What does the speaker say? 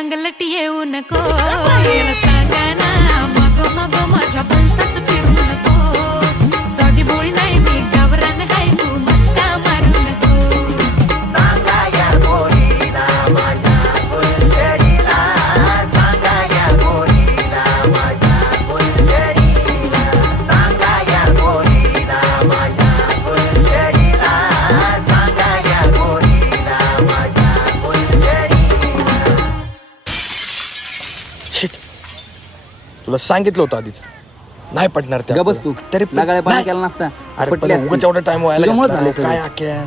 अंगलट येऊ नको याला सांगा ना मग मग माझ्या भलताच फिरू नको साधी बोळी नाही मी गावरान हाय तू मस्का मारू नको सांगा या गोरीला माझ्या फुलझडीला सांगा या गोरीला माझ्या फुलझडीला सांगा या गोरीला माझ्या फुलझडीला सांगा या गोरीला माझ्या फुलझडीला शिट तुला सांगितलं होतं आधीच नाही पटणार त्या गबस तू तरी लगाळ्या पाणी नाही. केला नसता अरे पटल्या पण उगाच एवढा टाइम व्हायला तुझ्यामुळं घातला. झालं सगळं. काय आख्या